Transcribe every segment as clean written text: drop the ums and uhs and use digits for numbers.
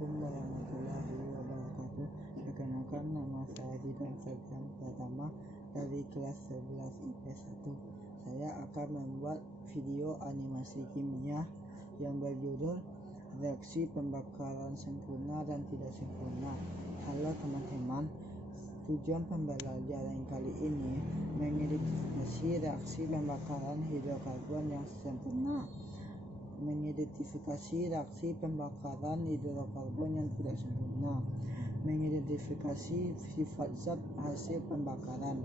Assalamualaikum warahmatullahi wabarakatuh. Perkenalkan, nama saya Didan Febrian Pratama dari kelas 11 IPS 1. Saya akan membuat video animasi kimia yang berjudul reaksi pembakaran sempurna dan tidak sempurna. Halo teman-teman, tujuan pembelajaran kali ini mengidentifikasi reaksi pembakaran hidrokarbon yang sempurna, mengidentifikasi reaksi pembakaran hidrokarbon yang tidak sempurna, mengidentifikasi sifat zat hasil pembakaran.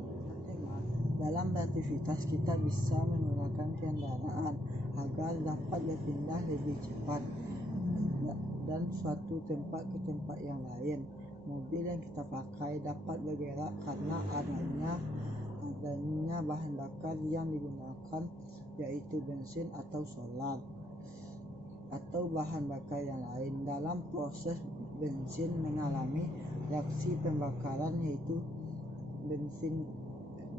Dalam beraktivitas kita bisa menggunakan kendaraan agar dapat berpindah lebih cepat dan suatu tempat ke tempat yang lain. Mobil yang kita pakai dapat bergerak karena adanya bahan bakar yang digunakan, yaitu bensin atau solar atau bahan bakar yang lain. Dalam proses bensin mengalami reaksi pembakaran, yaitu bensin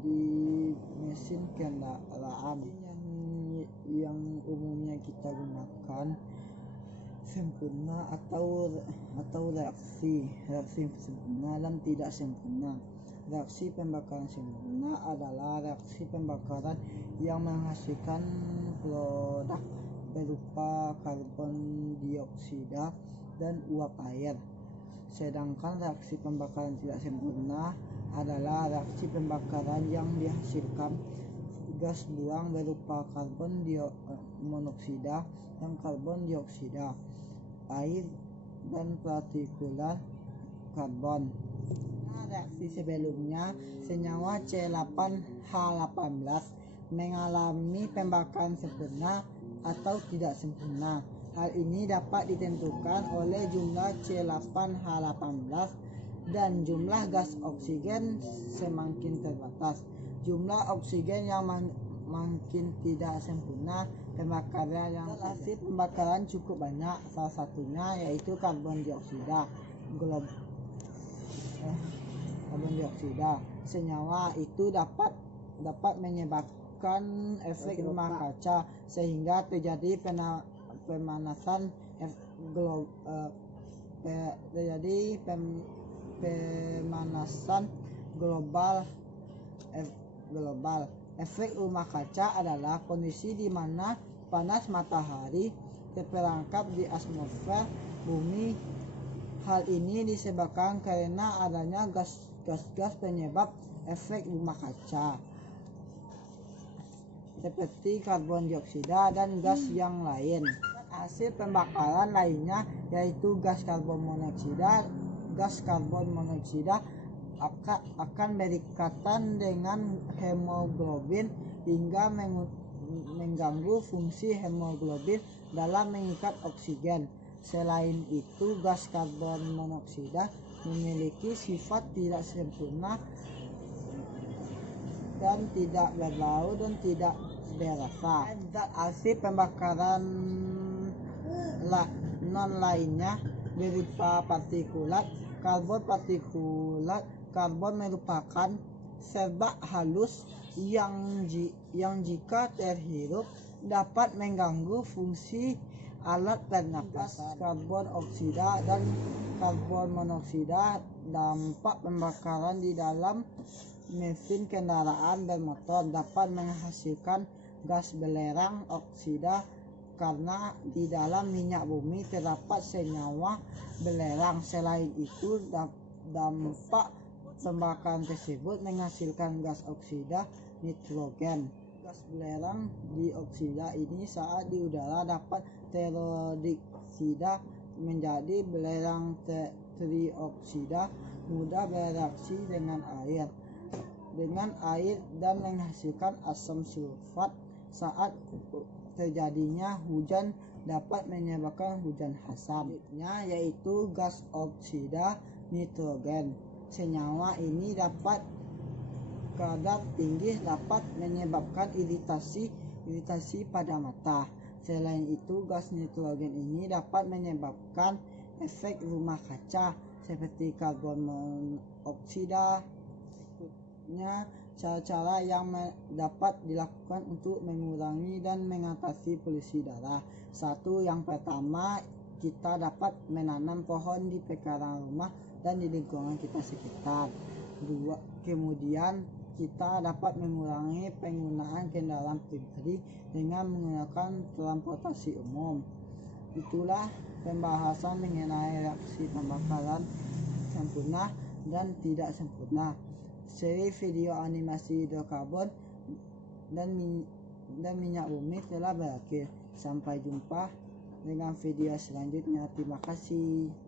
di mesin kendaraan yang umumnya kita gunakan sempurna atau reaksi sempurna dan tidak sempurna. Reaksi pembakaran sempurna adalah reaksi pembakaran yang menghasilkan produk berupa karbon dioksida dan uap air. Sedangkan reaksi pembakaran tidak sempurna adalah reaksi pembakaran yang dihasilkan gas buang berupa karbon monoksida dan karbon dioksida, air, dan partikulat karbon. Reaksi sebelumnya, senyawa C8H18 mengalami pembakaran sempurna atau tidak sempurna. Hal ini dapat ditentukan oleh jumlah C8H18 dan jumlah gas oksigen semakin terbatas. Jumlah oksigen yang makin tidak sempurna, pembakaran yang hasil pembakaran cukup banyak. Salah satunya yaitu karbon dioksida. Senyawa itu dapat menyebabkan efek rumah kaca sehingga terjadi pemanasan global. Efek rumah kaca adalah kondisi di mana panas matahari terperangkap di atmosfer bumi. Hal ini disebabkan karena adanya gas-gas penyebab efek rumah kaca seperti karbon dioksida dan gas yang lain. Hasil pembakaran lainnya yaitu gas karbon monoksida akan berikatan dengan hemoglobin hingga mengganggu fungsi hemoglobin dalam mengikat oksigen. Selain itu, gas karbon monoksida memiliki sifat tidak sempurna dan tidak berbau dan tidak berasa. Zat hasil pembakaran non lainnya berupa partikulat karbon merupakan serbak halus yang jika terhirup dapat mengganggu fungsi alat pernapasan. Karbon oksida dan karbon monoksida, dampak pembakaran di dalam mesin kendaraan bermotor dapat menghasilkan gas belerang oksida karena di dalam minyak bumi terdapat senyawa belerang. Selain itu, dampak pembakaran tersebut menghasilkan gas oksida nitrogen. Gas belerang dioksida ini saat di udara dapat teroksida menjadi belerang trioksida, mudah bereaksi dengan air dan menghasilkan asam sulfat. Saat terjadinya hujan dapat menyebabkan hujan asam, yaitu gas oksida nitrogen. Senyawa ini dapat kadar tinggi dapat menyebabkan iritasi pada mata. Selain itu, gas nitrogen ini dapat menyebabkan efek rumah kaca seperti karbon monoksida. Berikutnya, cara-cara yang dapat dilakukan untuk mengurangi dan mengatasi polusi udara. Yang pertama kita dapat menanam pohon di pekarangan rumah dan di lingkungan kita sekitar. Kemudian kita dapat mengurangi penggunaan kendaraan pribadi dengan menggunakan transportasi umum. Itulah pembahasan mengenai reaksi pembakaran sempurna dan tidak sempurna. Seri video animasi hidrokarbon dan minyak bumi telah berakhir. Sampai jumpa dengan video selanjutnya. Terima kasih.